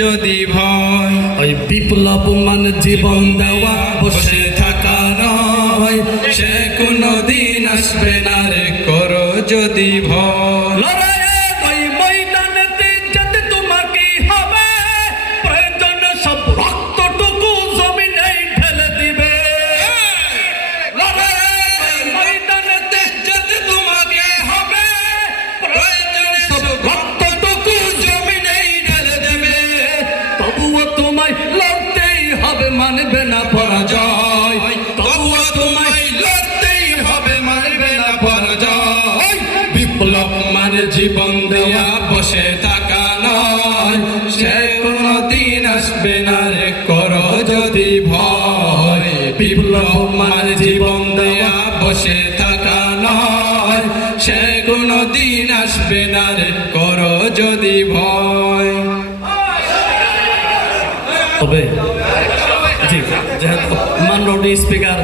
যদি ভয়। ওই বিপ্লব মানে জীবন দেওয়া, বসে থাকা নয়, সে কোনদিন আসবে না রে, করো যদি ভয়। লড়াইয়ের ওই ময়দানেতে যেতে তোমাকে হবে, প্রয়োজনে সব রক্তটুকু জমিনেই ঢেলে দিবে। লড়াইয়ের ওই ময়দানেতে যেতে তোমাকে হবে, প্রয়োজনে সব রক্তটুকু জমিনেই ঢেলে দেবে। তবুও তোমায় লড়তেই হবে, মানবে না পরাজয়। তবুও তোমায় লড়তেই হবে, মানবে না পরাজয়। বিপ্লব মানে জীবন দেওয়া, বসে থাকা নয়, সে কোনদিন আসবে না রে, করো যদি ভয়। বিপ্লব মানে জীবন দেওয়া, বসে থাকা নয়, সে কোনদিন আসবে না রে, করো যদি ভয়। তবে জি, যেহেতু মাননীয় স্পিকার